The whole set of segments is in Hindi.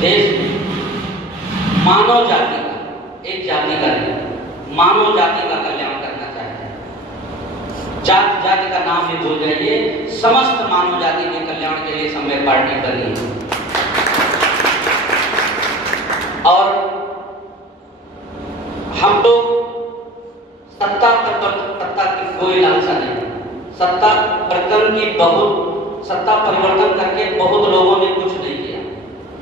देश में मानव जाति का, एक जाति का नहीं, मानव जाति का कल्याण करना चाहते हैं। जाति जाति का नाम भी भूल जाइए, समस्त मानव जाति के कल्याण के लिए सम्यक पार्टी बनी है। और हम लोग सत्ता की कोई लालसा नहीं, सत्ता परिवर्तन की सत्ता परिवर्तन करके बहुत लोगों ने कुछ नहीं किया।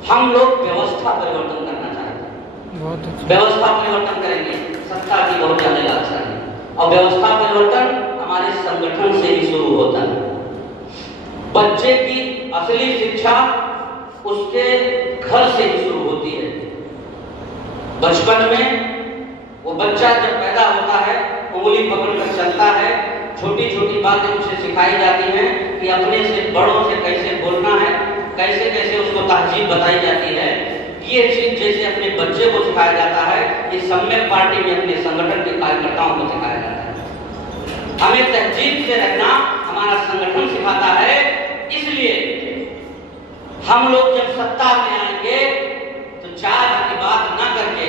हम लोग व्यवस्था परिवर्तन करना चाहते हैं, बहुत अच्छा। व्यवस्था परिवर्तन करेंगे, सत्ता की बहुत ज्यादा लालसा है। और व्यवस्था परिवर्तन हमारे संगठन से ही शुरू होता है। बच्चे की असली शिक्षा उसके घर से ही शुरू होती है। बचपन में वो बच्चा जब पैदा होता है, उंगली पकड़कर चलता है, छोटी छोटी बातें उसे सिखाई जाती हैं कि अपने से बड़ों से कैसे बोलना है, कैसे कैसे उसको तहजीब बताई जाती है। ये चीज जैसे अपने बच्चे को सिखाया जाता है, ये सम्यक पार्टी में अपने संगठन के कार्यकर्ताओं को सिखाया जाता है। हमें तहजीब से रहना हमारा संगठन सिखाता है। इसलिए हम लोग जब सत्ता में आएंगे तो जात की बात ना करके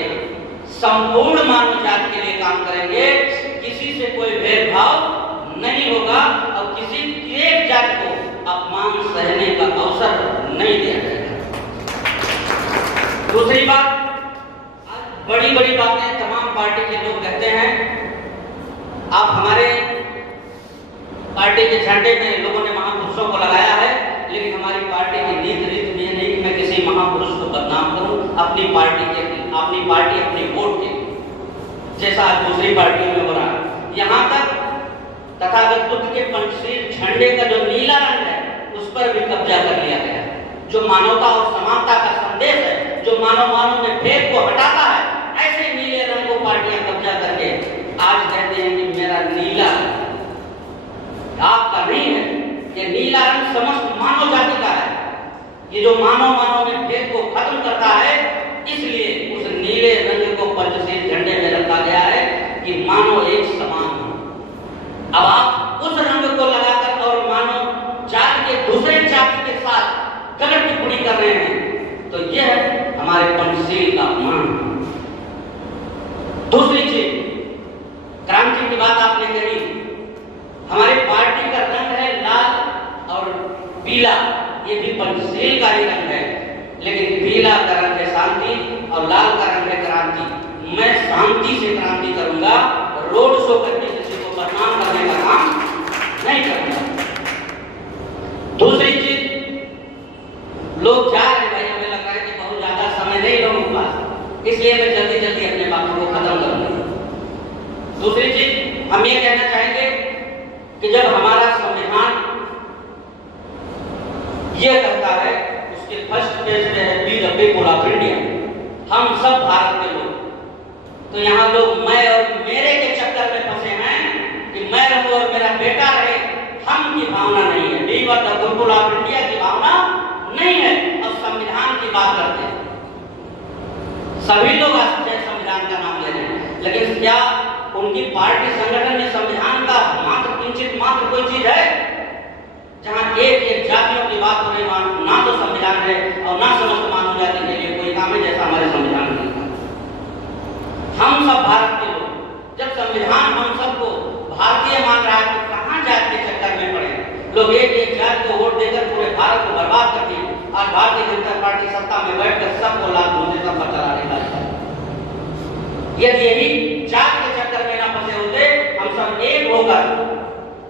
संपूर्ण मानव जाति के लिए काम करेंगे। किसी से कोई भेदभाव नहीं होगा और किसी एक जाति को अपमान सहने का अवसर नहीं दिया जाएगा। दूसरी बात, बड़ी बड़ी बातें तमाम पार्टी के लोग कहते हैं। आप हमारे पार्टी के झंडे में लोगों ने महापुरुषों को लगाया है, लेकिन हमारी पार्टी की नीति रीत में नहीं कि मैं किसी महापुरुष को बदनाम करूं अपनी पार्टी अपने वोट के, जैसा आज दूसरी पार्टियों में हो रहा है। यहाँ तक तथागत बुद्ध के पंचशील झंडे का जो नीला रंग है उस पर भी कब्जा कर लिया गया है। जो मानवता और समानता का संदेश है, जो मानव में भेद को हटाता है, ऐसे नीले रंग को पार्टियां कब्जा करके आज कहते हैं कि मेरा नीला आपका नहीं है। ये नीला रंग समस्त मानव जाति का है। ये जो मानव में भेद को खत्म करता है, इसलिए उस नीले रंग को पंचशील झंडे में रखा गया है कि मानव एक समान है। अब आप उस रंग को लगाकर और मानव जाति के दूसरे जाति के साथ गलत टिप्पणी कर रहे हैं, तो यह हमारे पंचशील का अपमान है। दूसरी चीज, क्रांति की बात आपने कही। हमारी पार्टी का रंग है लाल और पीला, ये भी पंचशील का ही रंग है। लेकिन पीला का रंग है शांति और लाल का रंग है क्रांति। मैं शांति से क्रांति करूंगा, रोड शो करके किसी को बदनाम करने का काम नहीं करूंगा। दूसरी चीज, लोग जा रहे भाई, हमें लग रहा है कि बहुत ज्यादा समय नहीं लोगों के पास, इसलिए मैं जल्दी जल्दी अपने बातों को खत्म करूंगा। दूसरी चीज, हम ये कहना चाहेंगे कि जब हमारा संविधान यह कहता है, उसके फर्स्ट पेज पे है be the people of India, हम सब भारत के लोग, तो यहाँ लोग मैं और मेरे के चक्कर में फंसे हैं कि मैं रहूं और मेरा बेटा रहे, हम की भावना नहीं है। Be the people of India की भावना नहीं है और संविधान की बात करते हैं। सभी लोग संविधान का नाम ले रहे हैं, लेकिन क्या उनकी पार्टी संगठन में संविधान का मात्र किंचित मात्र कोई चीज है? जहां एक एक जातियों की बात हो रही, ना तो संविधान है और ना समस्त मानव जाति के लिए कोई काम है जैसा हमारे संविधान में। हम सब भारत के लोग, जब संविधान हम सबको भारतीय मान रहा है, तो कहां जाति के चक्कर में पड़े? लोग एक एक जाति को वोट देकर पूरे भारत को बर्बाद कर दिए। आज भारतीय जनता पार्टी सत्ता में बैठकर सबको लाभ दूसरे सब पर चलाने का है। यदि यही जाति के चक्कर में ना फंसे होते, हम सब एक होकर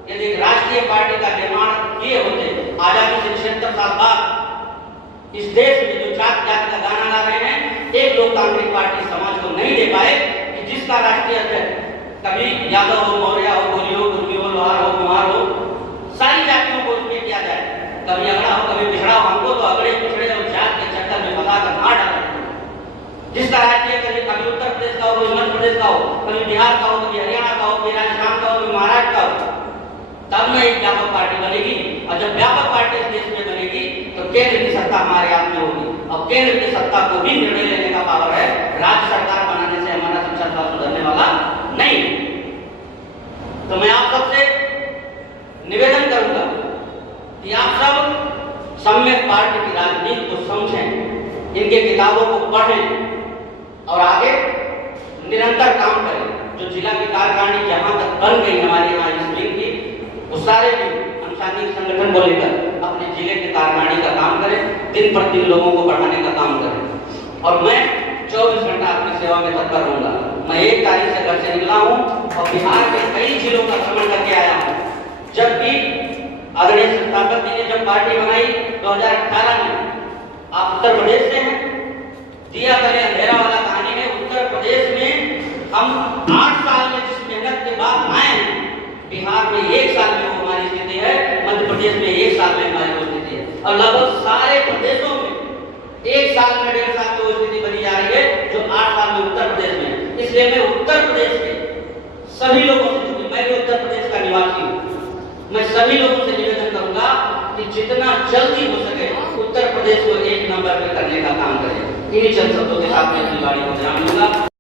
यदि राष्ट्रीय पार्टी का निर्माण किए होते, आजादी से 76 साल बाद इस देश में जो जाति जाति का गाना गा रहे हैं, एक लोकतांत्रिक पार्टी समाज को नहीं दे पाए कि जिसका राष्ट्रीय अध्यक्ष कभी यादव हो, मौर्य हो, गोली हो, कुर्मी हो, लोहार हो, कुम्हार हो, सारी जातियों को उसमें किया जाए। कभी अगड़ा हो, कभी पिछड़ा हो, हमको तो अगड़े पिछड़े और जात के चक्कर में फंसा कर मार डाला। जिसका राष्ट्रीय कभी उत्तर प्रदेश का हो, कभी मध्य प्रदेश का हो, कभी बिहार का हो, कभी हरियाणा का हो, कभी राजस्थान का हो, कभी महाराष्ट्र का हो, तब में एक व्यापक पार्टी बनेगी। और जब व्यापक पार्टी इस देश में बनेगी तो केंद्र की सत्ता हमारे हाथ में होगी, और केंद्र की सत्ता को भी निर्णय लेने का पावर है। राज्य सरकार बनाने से हमारा शिक्षा का सुधरने वाला नहीं। तो मैं आप सबसे निवेदन करूंगा कि आप सब सम्यक पार्टी की राजनीति को समझें इनके किताबों को पढ़ें और आगे निरंतर काम करें। जो जिला की कार्यकारिणी जहाँ तक बन गई हमारे यहाँ इस विंग की, वो सारे भी अनुशासनिक संगठन को लेकर अपने जिले के कार्यकारिणी का काम करें, दिन प्रतिदिन लोगों को बढ़ाने का काम करें। और मैं 24 घंटा आपकी सेवा में तत्पर रहूंगा। मैं 1 तारीख से घर से निकला हूँ और बिहार के कई जिलों का भ्रमण करके आया हूँ। जब भी आदरणीय संस्थापक जी ने जब पार्टी बनाई 2018 में, आप उत्तर प्रदेश से हैं, दिया गले अंधेरा वाला कहानी में उत्तर प्रदेश में हम 8 साल में जिस मेहनत के बाद आए हैं, बिहार में 1 साल में वो हमारी स्थिति है, मध्य प्रदेश में 1 साल में हमारी वो स्थिति है, और लगभग सारे प्रदेशों में 1 साल में 1.5 साल में वो स्थिति बनी जा रही है जो 8 साल में उत्तर प्रदेश में। इसलिए मैं उत्तर प्रदेश के सभी लोगों से, मैं भी उत्तर प्रदेश का निवासी हूँ, मैं सभी लोगों से निवेदन करूंगा कि जितना जल्दी हो सके उत्तर प्रदेश को 1 नंबर पे करने का काम करें। इन्हीं चंद शब्दों के साथ मैं अपनी वाणी को विराम दूंगा।